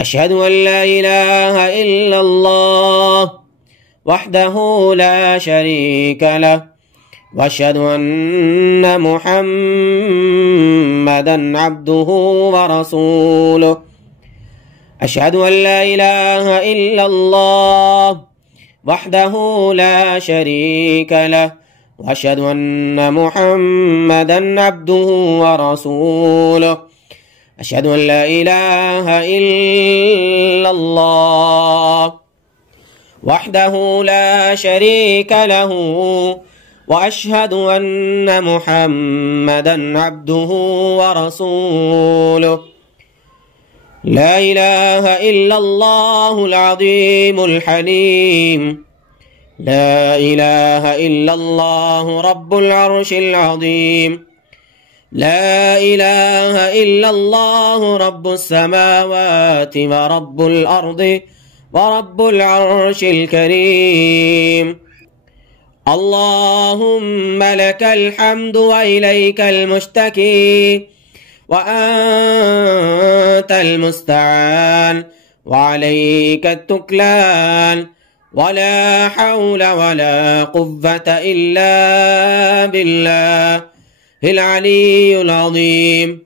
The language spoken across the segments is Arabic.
أشهد أن لا إله إلا الله وحده لا شريك له وأشهد أن محمدا عبده ورسوله. أشهد أن لا إله إلا الله وحده لا شريك له وأشهد أن محمدا عبده ورسوله. أشهد أن لا إله إلا الله وحده لا شريك له وأشهد أن محمدا عبده ورسوله. لا إله إلا الله العظيم الحليم. لا إله إلا الله رب العرش العظيم. لا إله إلا الله رب السماوات ورب الأرض ورب العرش الكريم. اللهم لك الحمد وإليك المشتكي وأنت المستعان وعليك التكلان ولا حول ولا قوة إلا بالله العلي العظيم.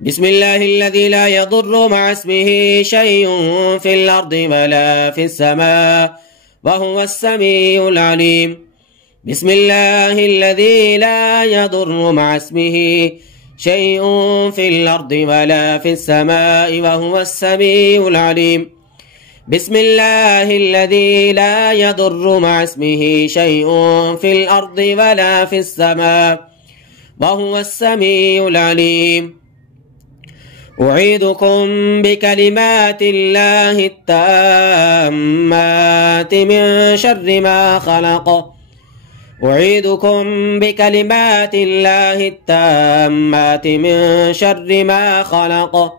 بسم الله الذي لا يضر مع اسمه شيء في الأرض ولا في السماء وهو السميع العليم. بسم الله الذي لا يضر مع اسمه شيء في الأرض ولا في السماء وهو السميع العليم. بسم الله الذي لا يضر مع اسمه شيء في الأرض ولا في السماء وهو السميع العليم. أعيذكم بكلمات الله التامات من شر ما خلق. أعيذكم بكلمات الله التامات من شر ما خلق.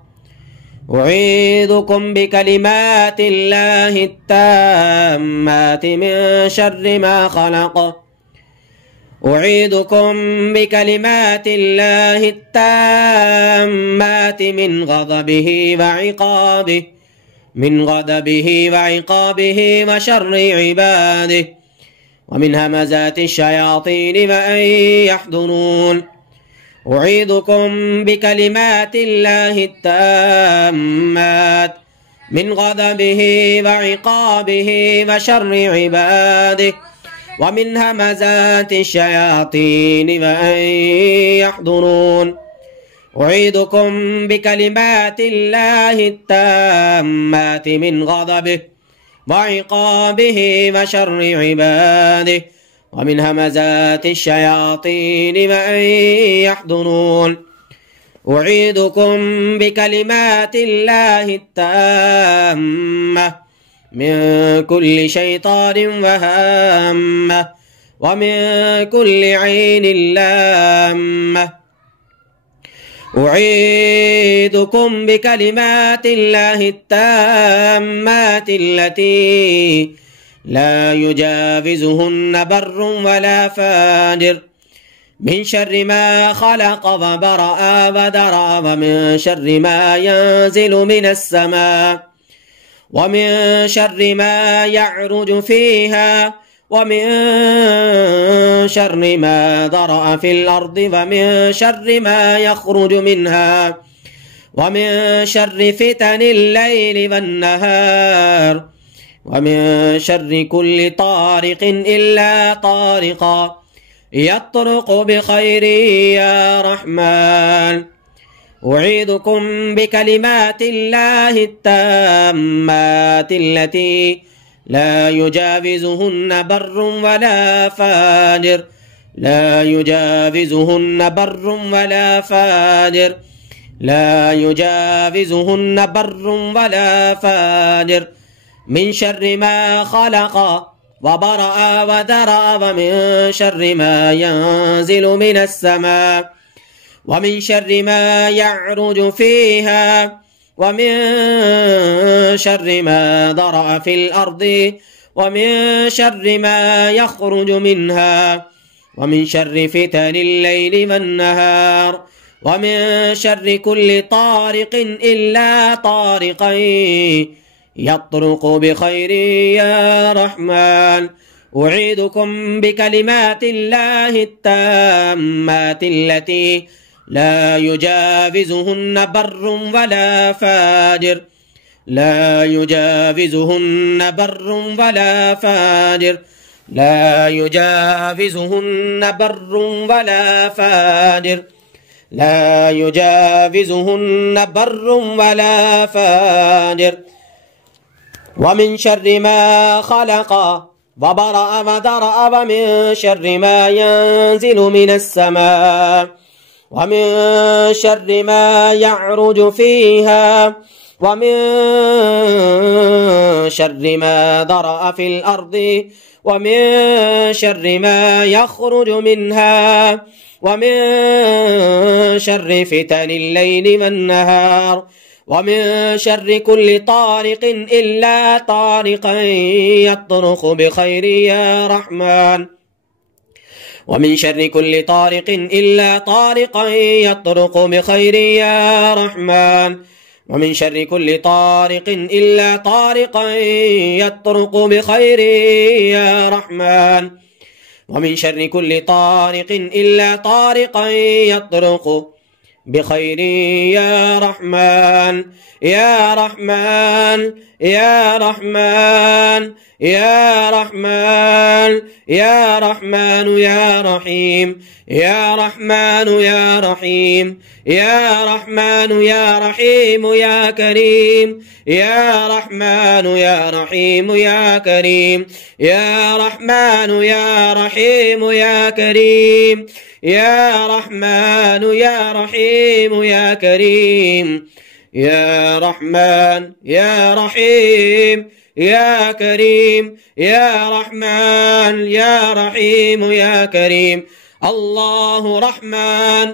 أعيذكم بكلمات الله التامات من شر ما خلق. أعيذكم بكلمات الله التامات من غضبه وعقابه وشر عباده ومن همزات الشياطين وأن يحضرون. أعيذكم بكلمات الله التامات من غضبه وعقابه وشر عباده ومن همزات الشياطين وأن يحضرون. أعيذكم بكلمات الله التامات من غضبه وعقابه وشر عباده ومن همزات الشياطين وأن يحضرون. أعيذكم بكلمات الله التامة من كل شيطان وهامة ومن كل عين لامة. أعيذكم بكلمات الله التامات التي لا يجاوزهن بر ولا فاجر من شر ما خلق وبرأ ودرأ ومن شر ما ينزل من السماء ومن شر ما يعرج فيها ومن شر ما ذرأ في الأرض ومن شر ما يخرج منها ومن شر فتن الليل والنهار ومن شر كل طارق إلا طارقا يطرق بخير يا رحمن. أعيذكم بكلمات الله التامات التي لا يجاوزهن بر ولا فاجر لا يجاوزهن بر ولا فاجر لا يجاوزهن بر ولا فاجر من شر ما خلق وبرأ وذرأ ومن شر ما ينزل من السماء ومن شر ما يعرج فيها ومن شر ما ذرأ في الأرض ومن شر ما يخرج منها ومن شر فتن الليل والنهار ومن شر كل طارق إلا طارقا يطرق بخير يا رحمن. أعيدكم بكلمات الله التامات التي لا يجاوزهن بر ولا فاجر، لا يجاوزهن بر ولا فاجر، لا يجاوزهن بر ولا فاجر، لا يجاوزهن بر ولا فاجر. ومن شر ما خلق وبرأ وذرأ، ومن شر ما ينزل من السماء، ومن شر ما يعرج فيها، ومن شر ما ذرأ في الأرض، ومن شر ما يخرج منها، ومن شر فتن الليل والنهار، ومن شر كل طارق إلا طارقا يطرق بخير يا رحمن. ومن شر كل طارق إلا طارقا يطرق بخير يا رحمن. ومن شر كل طارق إلا طارقا يطرق بخير يا رحمن. ومن شر كل طارق إلا طارقا يطرق بخير يا رحمن. يا رحمن يا رحمن يا رحمن يا رحمن يا رحيم، يا رحمن يا رحيم، يا رحمن يا رحيم يا كريم، يا رحمن يا رحيم يا كريم، يا رحمن يا رحيم يا كريم، يا رحمن يا رحيم يا كريم، يا رحمن يا رحيم يا كريم، يا رحمن يا رحيم يا كريم. الله رحمن،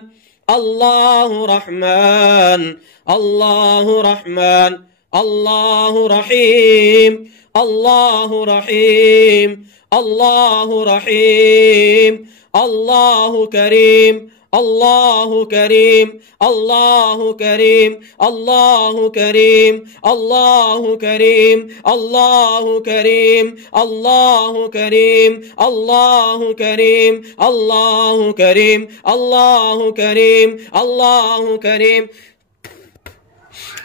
الله رحمن، الله رحمن، الله رحيم، الله رحيم، الله رحيم، الله كريم، الله كريم، الله كريم، الله كريم، الله كريم، الله كريم، الله كريم، الله كريم، الله كريم، الله كريم، الله كريم،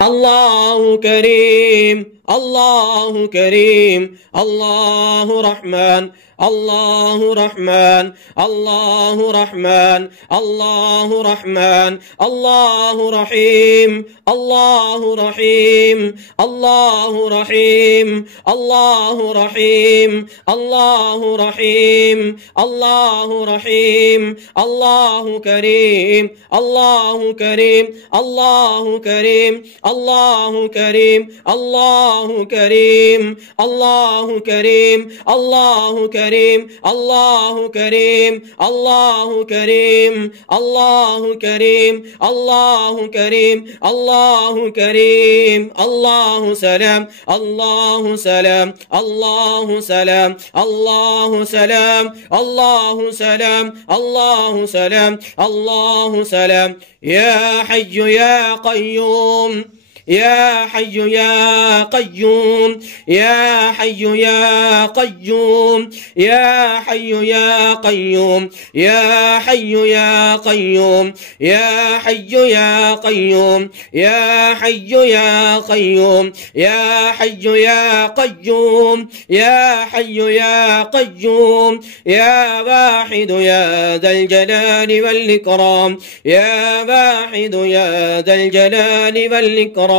الله كريم، الله كريم، الله رحمن، الله رحمن، الله رحمن، الله رحمن، الله رحيم، الله رحيم، الله رحيم، الله رحيم، الله رحيم، الله رحيم، الله كريم، الله كريم، الله كريم، الله كريم، الله كريم، الله كريم، الله كريم، الله كريم، الله كريم، الله كريم، الله كريم، الله كريم، الله سلام، الله سلام، الله سلام، الله سلام، الله سلام، الله سلام، الله سلام. يا حي يا قيوم، يا حي يا قيوم، يا حي يا قيوم، يا حي يا قيوم، يا حي يا قيوم، يا حي يا قيوم، يا حي يا قيوم، يا حي يا قيوم، يا حي يا قيوم، يا واحد يا ذا الجلال والإكرام، يا واحد يا ذا الجلال والإكرام،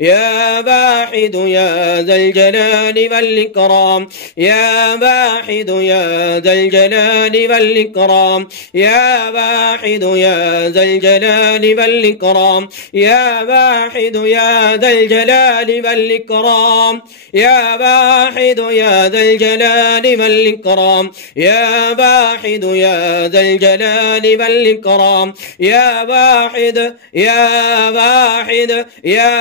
يا واحد يا ذا الجلال والإكرام، يا واحد يا ذا الجلال والإكرام، يا واحد يا ذا الجلال والإكرام، يا واحد يا ذا الجلال والإكرام، يا واحد يا ذا الجلال والإكرام، يا واحد يا ذا الجلال والإكرام، يا واحد يا واحد يا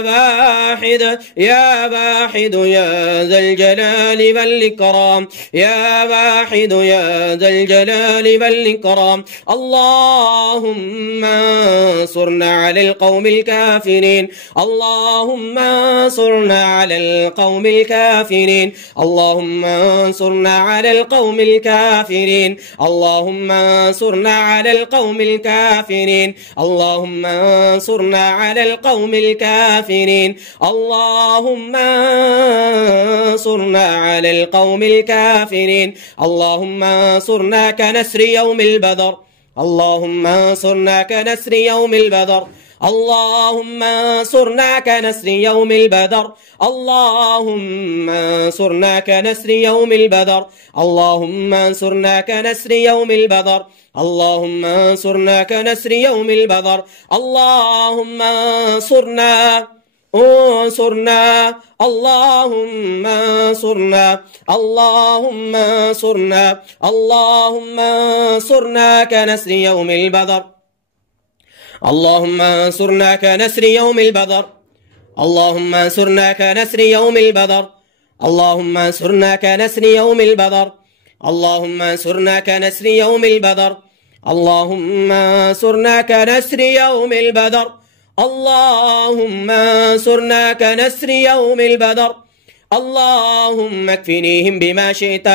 واحد واحد يا واحد يا ذا الجلال والإكرام يا واحد يا ذا الجلال والإكرام اللهم انصرنا على القوم الكافرين اللهم انصرنا على القوم الكافرين اللهم انصرنا على القوم الكافرين اللهم انصرنا على القوم الكافرين اللهم انصرنا على القوم الكافرين اللهم انصرنا على القوم الكافرين اللهم انصرنا كنسر يوم البدر اللهم انصرنا كنسر يوم البدر اللهم انصرنا كنسر يوم البدر اللهم انصرنا كنسر يوم البدر اللهم انصرنا كنسر يوم البدر اللهم انصرنا كنسر يوم البدر اللهم انصرنا انصرنا اللهم انصرنا اللهم انصرنا اللهم انصرنا كنسر يوم البدر اللهم انصرنا كنسر يوم البدر اللهم انصرنا كنسر يوم البدر اللهم انصرنا كنسر يوم البدر اللهم انصرنا كنسر يوم البدر اللهم انصرنا كنسر يوم البدر اللهم انصرنا كنسر يوم البدر اللهم اكفنيهم بما شئت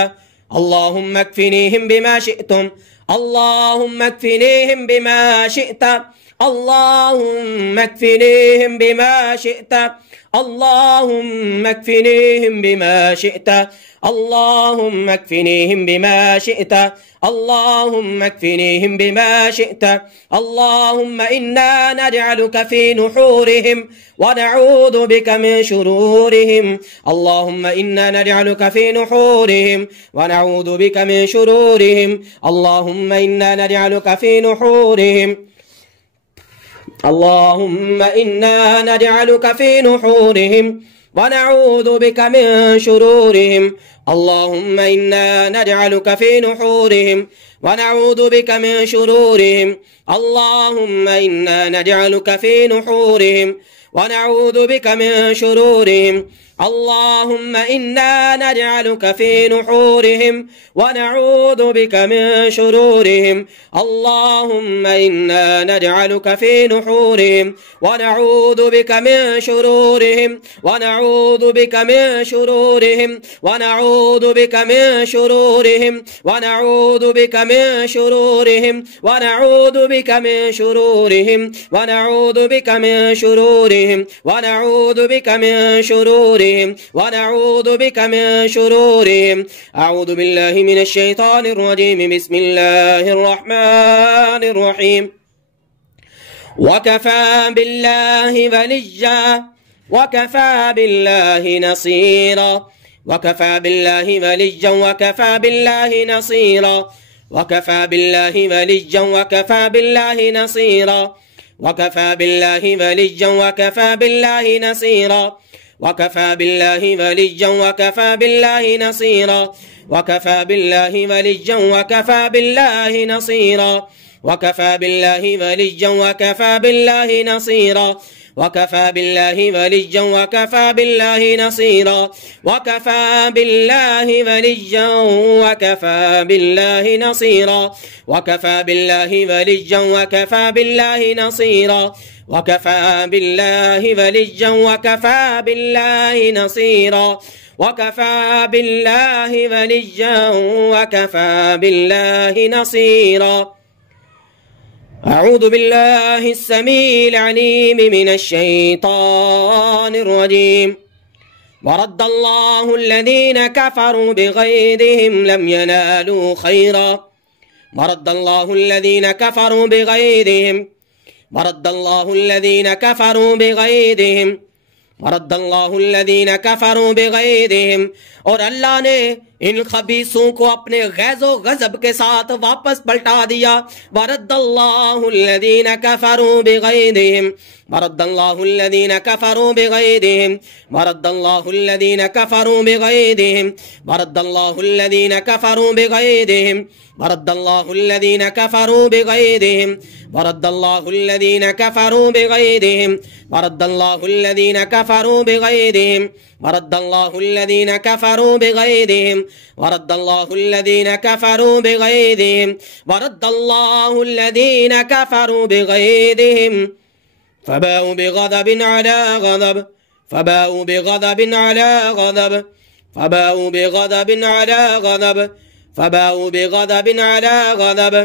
اللهم اكفنيهم بما شئتم اللهم اكفنيهم بما شئت اللهم اكفنيهم بما شئت اللهم اكفنيهم بما شئت اللهم اكفنيهم بما شئت اللهم اكفنيهم بما شئت اللهم إنا نجعلك في نحورهم ونعوذ بك من شرورهم اللهم إنا نجعلك في نحورهم ونعوذ بك من شرورهم اللهم إنا نجعلك في نحورهم اللهم إنا نجعلك في نحورهم ونعوذ بك من شرورهم اللهم إنا نجعلك في نحورهم ونعوذ بك من شرورهم اللهم إنا نجعلك في نحورهم ونعوذ بك من شرورهم اللهم إنا نجعلك في نحورهم ونعوذ بك من شرورهم اللهم إنا نجعلك في نحورهم ونعوذ بك من شرورهم ونعوذ بك من شرورهم ونعوذ بك من شرورهم ونعوذ بك من شرورهم ونعوذ بك من شرورهم ونعوذ بك من شرورهم ونعوذ بك من شرورهم ونعوذ بك من شرورهم أعوذ بالله من الشيطان الرجيم بسم الله الرحمن الرحيم وكفى بالله وليا وكفى بالله نصيرا وكفى بالله وليا وكفى بالله نصيرا وكفى بالله وليا وكفى بالله نصيرا وكفى بالله وليا وكفى بالله نصيرا وكفى بالله وليا وكفى بالله نصيرا وكفى بالله وليا وكفى بالله نصيرا وكفى بالله وليا وكفى بالله نصيرا وكفى بالله وليا وكفى بالله نصيرا وكفى بالله وليا وكفى بالله نصيرا وكفى بالله وليا وكفى بالله نصيرا وكفى بالله وليا وكفى بالله نصيرا وكفى بالله وليا وكفى بالله نصيرا أعوذ بالله السميع العليم من الشيطان الرجيم ورد الله الذين كفروا بغيظهم لم ينالوا خيرا ورد الله الذين كفروا بغيظهم ورد الله الذين كفروا بغيظهم ورد الله الذين كفروا بغيظهم और अल्लाह ने इन खबीसों को अपने गैज़ो गज़ब के साथ वापस पलटा दिया। वरद्दल्लाहु अल्लज़ीना कफ़रू बिग़ैज़िहिम वरद्दल्लाहु अल्लज़ीना कफ़रू बिग़ैज़िहिम वरद्दल्लाहु अल्लज़ीना कफ़रू बिग़ैज़िहिम वरद्दल्लाहु अल्लज़ीना कफ़रू बिग़ैज़िहिम वरद्दल्लाहु अल्लज़ीना कफ़रू बिग़ैज़िहिम वरद्दल्लाहु अल्लज़ीना कफ़रू बिग़ैज़िहिम वरद्दल्लाहु अल्लज़ीना कफ़रू बिग़ैज़िहिम वरद्दल्लाहु अल्लज़ीना कफ़रू बिग़ैज़िहिम वरद्दल्लाहु अल्लज़ीना कफ़रू बिग़ैज़िहिम वरद्दल्लाहु अल्लज़ीना कफ़रू बिग़ैज़िहिम फबाऊ बिग़ज़बिन अला ग़ज़ब फबाऊ बिग़ज़बिन अला ग़ज़ब फबाऊ बिग़ज़बिन अला ग़ज़ब फबाऊ बिग़ज़बिन अला ग़ज़ब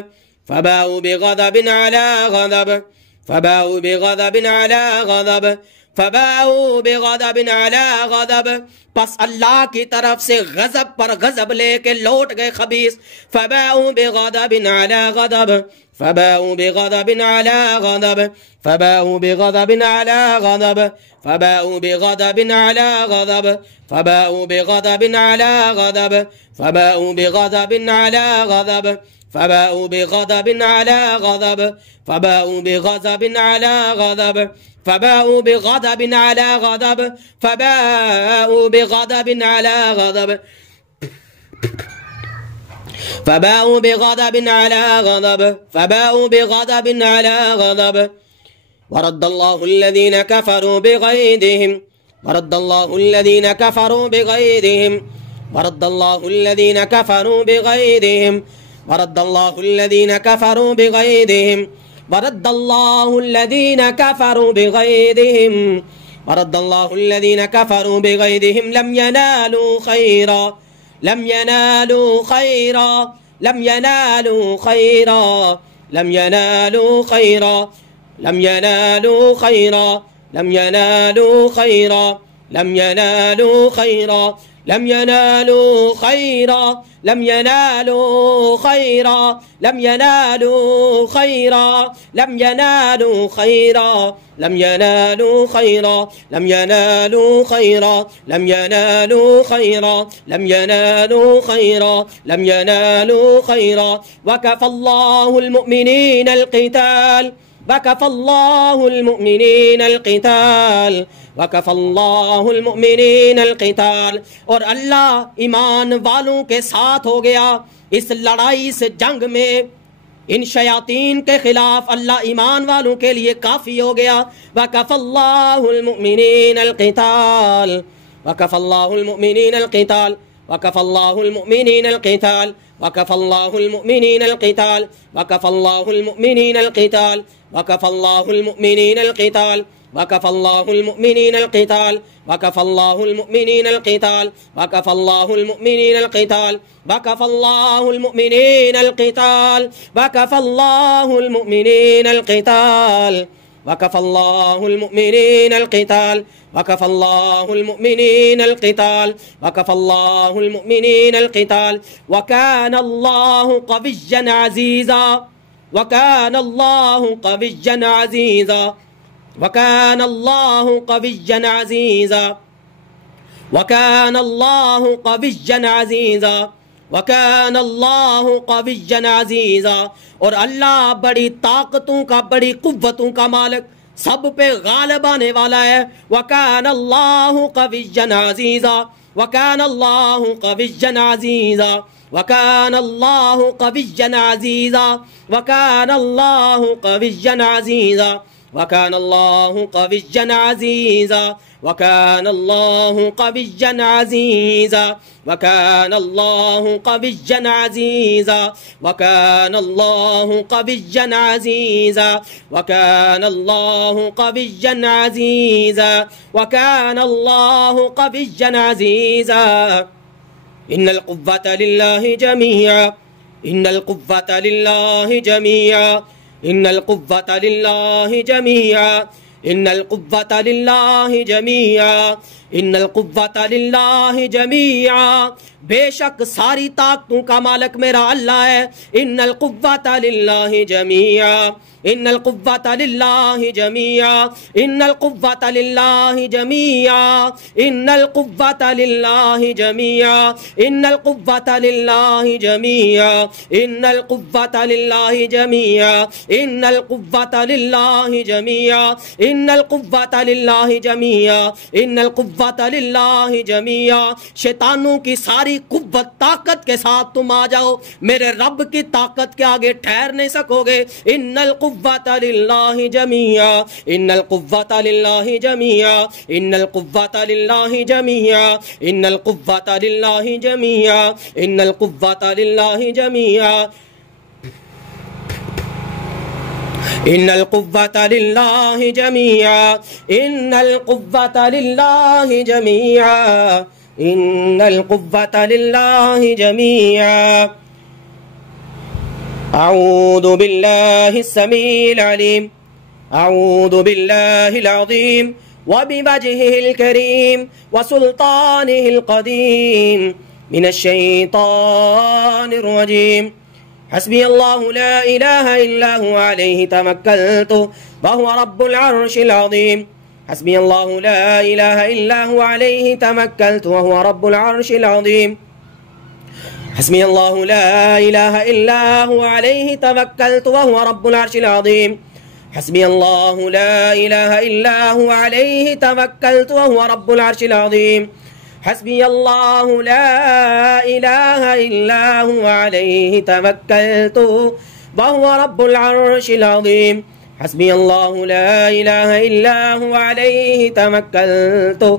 फबाऊ बिग़ज़बिन अला ग़ज़ब फबाऊ बिग़ज़बिन अला ग़ज़ब फबाऊ बिग़ज़बिन अला ग़ज़ब। पस अल्लाह की तरफ से गज़ब पर गज़ब लेके लौट गए खबीस। फबाऊ बिग़ज़बिन अला ग़ज़ब फबाऊ बिग़ज़बिन अला ग़ज़ब फबाऊ बिग़ज़बिन अला ग़ज़ब फबाऊ बिग़ज़बिन अला ग़ज़ब फबाऊ बिग़ज़बिन अला ग़ज़ब फबाऊ बिग़ज़बिन अला ग़ज़ब फबाऊ बिग़ज़बिन अला ग़ज़ब फबाऊ बिग़ज़बिन अला ग़ज़ब फबाऊ बिग़ज़बिन अला ग़ज़ब फबाऊ बिग़ज़बिन अला ग़ज़ब फबाऊ बिग़ज़बिन अला ग़ज़ब फबाऊ बिग़ज़बिन अला ग़ज़ब वरद्दल्लाहु अल्लज़ीना कफ़रू बिग़ैज़िहिम वरद्दल्लाहु अल्लज़ीना कफ़रू बिग़ैज़िहिम वरद्दल्लाहु अल्लज़ीना कफ़रू बिग़ैज़िहिम वरद्दल्लाहु अल्लज़ीना कफ़रू बिग़ैज़िहिम वरद्दल्लाहु अल्लज़ीना कफ़रू बिग़ैज़िहिम वरद्दल्लाहु अल्लज़ीना कफ़रू बिग़ैज़िहिम लम यनालू खैरा लम यनालू खैरा लम यनालू खैरा लम यनालू खैरा लम यनालू खैरा लम यनालू खैरा लम यनालू खैरा लम यनालू खैरा लम यनालू खैरा लम यनालू खैरा लम यनालू खैरा लम यनालू खैरा लम यनालू खैरा लम यनालू खैरा लम यनालू खैरा लम यनालू खैरा वकफ़ल्लाहुल मुमिनीनल क़िताल वकफ़ल्लाहुल मुमिनीनल क़िताल वकफ़ल्लाहुल मुमिनीनल क़िताल। और अल्लाह ईमान वालों के साथ हो गया इस लड़ाई से जंग में। इन शयातीन के खिलाफ अल्लाह ईमान वालों के लिए काफ़ी हो गया। वकफ़ल्लाहुल मुमिनीनल क़िताल वकफ़ल्लाहुल मुमिनीनल क़िताल वकफ़ल्लाहुल मुमिनीनल क़िताल वकफ़ल्लाहुल मुमिनीनल क़िताल वकफ़ल्लाहुल मुमिनीनल क़िताल वकफ़ल्लाहुल मुमिनीनल क़िताल वकफ़ल्लाहुल मुमिनीनल क़िताल वकफ़ल्लाहुल मुमिनीनल क़िताल वकफ़ल्लाहुल मुमिनीनल क़िताल वकफ़ल्लाहुल मुमिनीनल क़िताल वकफ़ल्लाहुल मुमिनीनल क़िताल वकफ़ल्लाहुल मुमिनीनल क़िताल वकफ़ल्लाहुल मुमिनीनल क़िताल वकफ़ल्लाहुल मुमिनीनल क़िताल वकानल्लाहु क़विय्यन अज़ीज़ा वकानल्लाहु क़विय्यन अज़ीज़ा वकानल्लाहु क़विय्यन अज़ीज़ा वकानल्लाहु क़विय्यन अज़ीज़ा वकानल्लाहु क़विय्यन अज़ीज़ा। और अल्लाह बड़ी ताकतों का बड़ी कुव्वतों का मालिक सब पे गालिब आने वाला है। वकानल्लाहु क़विय्यन अज़ीज़ा वकानल्लाहु क़विय्यन अज़ीज़ा वकानल्लाहु क़विय्यन अज़ीज़ा वकानल्लाहु क़विय्यन अज़ीज़ा वकानल्लाहु क़विय्यन अज़ीज़ा वकानल्लाहु क़विय्यन अज़ीज़ा वकानल्लाहु क़विय्यन अज़ीज़ा वकानल्लाहु क़विय्यन अज़ीज़ा वकानल्लाहु क़विय्यन अज़ीज़ा वकानल्लाहु क़विय्यन अज़ीज़ा। इन्नल क़ुव्वत लिल्लाहि जमीआ इन्नल क़ुव्वत लिल्लाहि जमीआ इन्नल क़ुव्वत लिल्लाहि जमीआ इन्नल क़ुव्वत लिल्लाहि जमीआ इन्नल क़ुव्वत लिल्लाहि जमीआ। बेशक सारी ताकतों का मालिक मेरा अल्लाह है। इन्नल क़ुव्वत लिल्लाहि जमीआ इन्नल कुव्वता लिल्लाहि जमीआ, इन्नल कुव्वता लिल्लाहि जमीआ, इन्नल कुव्वता लिल्लाहि जमीआ, इन्नल कुव्वता लिल्लाहि जमीआ, इन्नल कुव्वता लिल्लाहि जमीआ, इन्नल कुव्वता लिल्लाहि जमीआ, इन्नल कुव्वता लिल्लाहि जमीआ, इन्नल कुव्वता लिल्लाहि जमीआ। शैतानों की सारी कुव्वत ताकत के साथ तुम आ जाओ, मेरे रब की ताकत के आगे ठहर नहीं सकोगे। इन्नल कुव्वता लिल्लाहि जमीआ, इन्नल कुव्वता लिल्लाहि जमीआ, इन्नल कुव्वता लिल्लाहि जमीआ, इन्नल कुव्वता लिल्लाहि जमीआ, इन्नल कुव्वता लिल्लाहि जमीआ, इन्नल कुव्वता लिल्लाहि जमीआ, इन्नल कुव्वता लिल्लाहि जमीआ, इन्नल कुव्वता लिल्लाहि जमीआ। अऊज़ु बिल्लाहि अस्समीइल अलीम, अऊज़ु बिल्लाहिल अज़ीम व बिवजहिल करीम व सुल्तानिहिल क़दीम मिनश शैतानिर रजीम। हस्बी अल्लाहु ला इलाहा इल्ला हुवा अलैहि तवक्कलतु व हुवा रब्बुल अर्शिल अज़ीम। हस्बी अल्लाहु ला इलाहा इल्ला हुवा अलैहि तवक्कलतु व हुवा रब्बुल अर्शिल अज़ीम। हस्बी अल्लाहु ला इलाहा इल्ला हुवा अलैहि तवक्कलतु व हुवा रब्बुल अर्शिल अज़ीम। हस्बी अल्लाहु ला इलाहा इल्ला हुवा अलैहि तवक्कलतु व हुवा रब्बुल अर्शिल अज़ीम। हस्बी अल्लाहु ला इलाहा इल्ला हुवा अलैहि तवक्कलतु व हुवा रब्बुल अर्शिल अज़ीम। हस्बी अल्लाहु ला इलाहा इल्ला हुवा अलैहि तवक्कलतु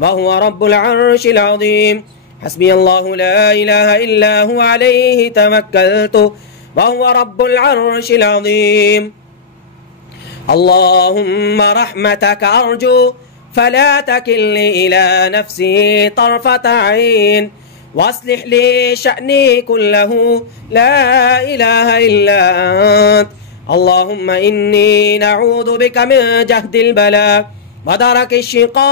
व हुवा रब्बुल अर्शिल अज़ीम। हस्बी अल्लाहु ला इलाहा इल्ला हुवा अलैहि तवक्कलतु व हुवा रब्बुल अर्शिल अज़ीम। अल्लाहुम्मा रहमतक अर्जू फला तकिलनी इला नफ्सी तरफत ऐन वअस्लिह ली शअनी कुल्लहु ला इलाहा इल्ला अंत। अल्लाहुम्मा इन्नी नऊज़ु बिका मिन जहदिल बला व दरकिश शिक़ा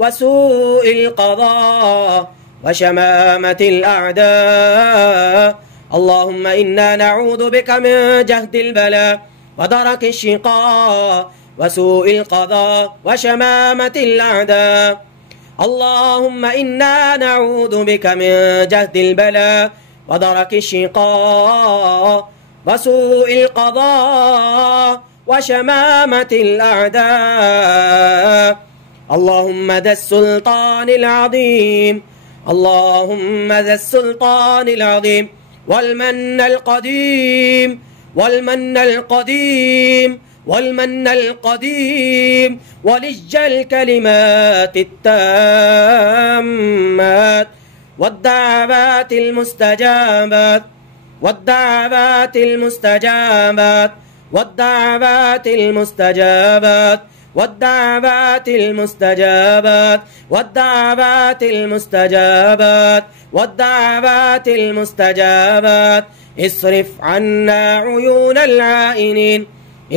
व सूइल क़ज़ा व शमामतिल अअदा। अल्लाहुम्मा इन्ना नऊज़ु बिका मिन जहदिल बला व दरकिश शिक़ा व सूइल क़ज़ा व शमामतिल अअदा। अल्लाहुम्मा इन्ना नऊज़ु बिका मिन जहदिल बला व दरकिश शिक़ा व सूइल क़ज़ा व शमामतिल अअदा। अल्लाहुम्मा ज़ुस्सुल्तानिल अज़ीम, अल्लाहुम्मा ज़ुस्सुल्तानिल अज़ीम वल मन्नल क़दीम, वल मन्नल क़दीम, वल मन्नल क़दीम वलिज्जल कलिमातित ताम्मात वद्दअवातिल मुस्तजाबात, वद्दअवातिल मुस्तजाबात, वद्दअवातिल मुस्तजाबात, वद्दअवातिल मुस्तजाबात, वद्दअवातिल मुस्तजाबात, वद्दअवातिल मुस्तजाबात। इस्रिफ अन्ना उयूनल आइनीन,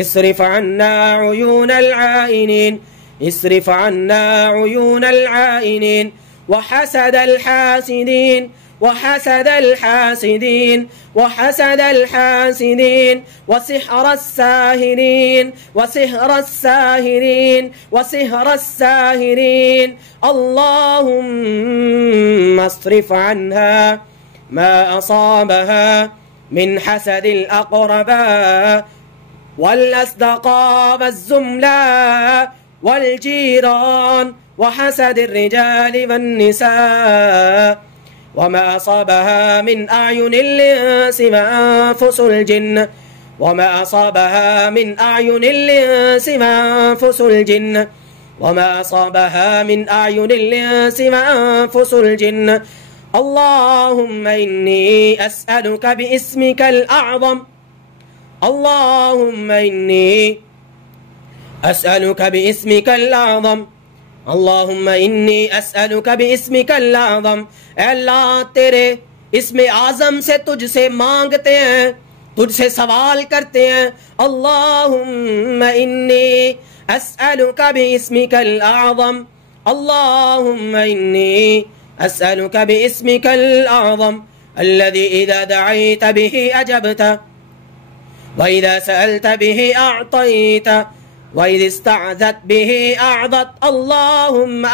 इस्रिफ अन्ना उयूनल आइनीन, इस्रिफ अन्ना उयूनल आइनीन वहसद अल हासिदीन, वहसद अल हासिदीन, वहसद अल हासिदीन वसिहर अस्साहिरीन, वसिहर अस्साहिरीन, वसिहर अस्साहिरीन। अल्लाहुम्मा अस्रिफ अन्हा मा असाबहा मिन हसदिल अक़रबा वल अस्दक़ा वज़्ज़ुमला वल जीरान वहसदिर रिजाल वन्निसा वमा असाबहा मिन अयुनिल इंसि वअन्फुसिल जिन्न, वमा असाबहा मिन अयुनिल इंसि वअन्फुसिल जिन्न, वमा असाबहा मिन अयुनिल इंसि वअन्फुसिल जिन्न। अल्लाहुम्मा इन्नी अस्अलुका बिइस्मिकल अअज़म, अल्लाहुम्मा इन्नी अस्अलुका बिइस्मिकल अअज़म, अल्लाहुम्मा इन्नी अस्अलुका बिइस्मिकल अअज़म। अल्लाह तेरे इस्मे आज़म से तुझसे मांगते हैं, तुझसे सवाल करते हैं। अल्लाहुम्मा इन्नी अस्अलुका बिइस्मिकल अअज़म, अल्लाहुम्मा इन्नी अस्अलुका बिइस्मिकल अअज़म अल्लज़ी इज़ा दअैत बिही अजबता وإذا سألت به أعطيت وإذا استعذت به أعضت. اللهم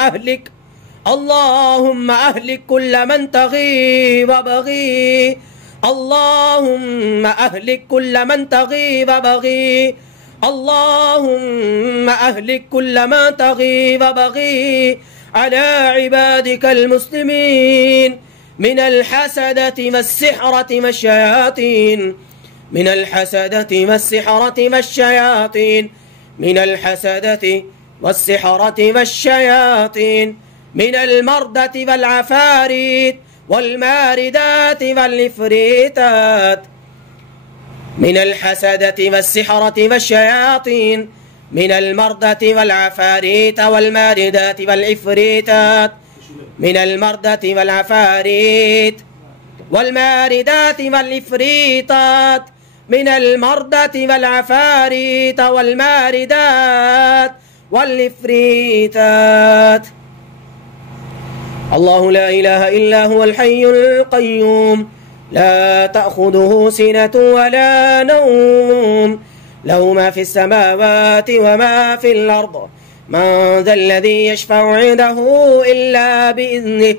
أهلك كل من تغي وبغي. اللهم أهلك كل من تغي وبغي. اللهم أهلك كل من تغي وبغي على عبادك المسلمين من الحسدة والسحرة والشياطين. من الحسدة والسحرة والشياطين. من الحسدة والسحرة والشياطين. من المردة والعفاريت والماردات والإفريتات. من الحسدة والسحرة والشياطين. من المردة والعفاريت والماردات والإفريتات. من المردة والعفاريت والماردات والإفريتات. من المردة والعفاريت والماردات والإفريتات. الله لا إله إلا هو الحي القيوم لا تأخذه سنة ولا نوم له ما في السماوات وما في الأرض. من ذا الذي يشفع عنده إلا بإذنه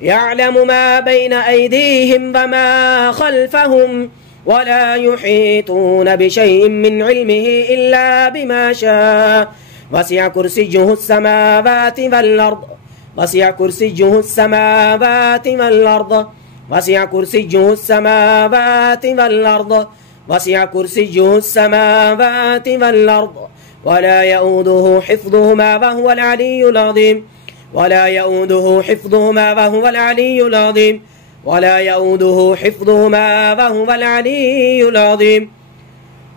يعلم ما بين أيديهم وما خلفهم ولا يحيطون بشيء من علمه إلا بما شاء. وسع كرسيه السماوات والأرض. وسع كرسيه السماوات والأرض. وسع كرسيه السماوات والأرض. وسع كرسيه السماوات والأرض ولا يؤوده حفظهما وهو العلي العظيم. ولا يؤوده حفظهما وهو العلي العظيم. ولا يؤوده حفظهما وهو العلي العظيم.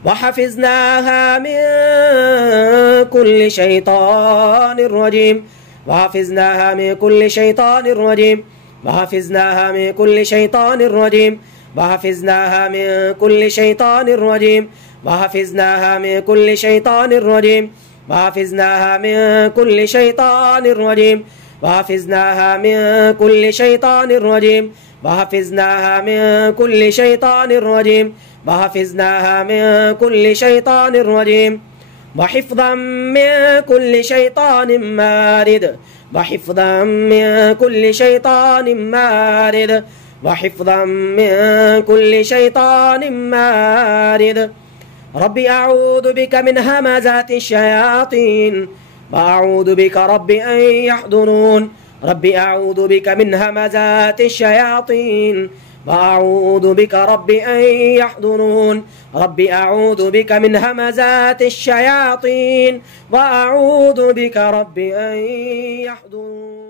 وحفظناها من كل شيطان رجيم. وحفظناها من كل شيطان رجيم. وحفظناها من كل شيطان رجيم. وحفظناها من كل شيطان رجيم. وحفظناها من كل شيطان رجيم. وحفظناها من كل شيطان رجيم. وحفظناها من كل شيطان رجيم. وحفظناها من كل شيطان رجيم. وحفظناها من كل شيطان رجيم. وحفظا من كل شيطان مارد. وحفظا من كل شيطان مارد. وحفظا من كل شيطان مارد. ربي أعوذ بك من همزات الشياطين وأعوذ بك ربي أن يحضرون. ربي أعوذ بك من همزات الشياطين وأعوذ بك ربي أن يحضرون. ربي أعوذ بك من همزات الشياطين وأعوذ بك ربي أن يحضرون.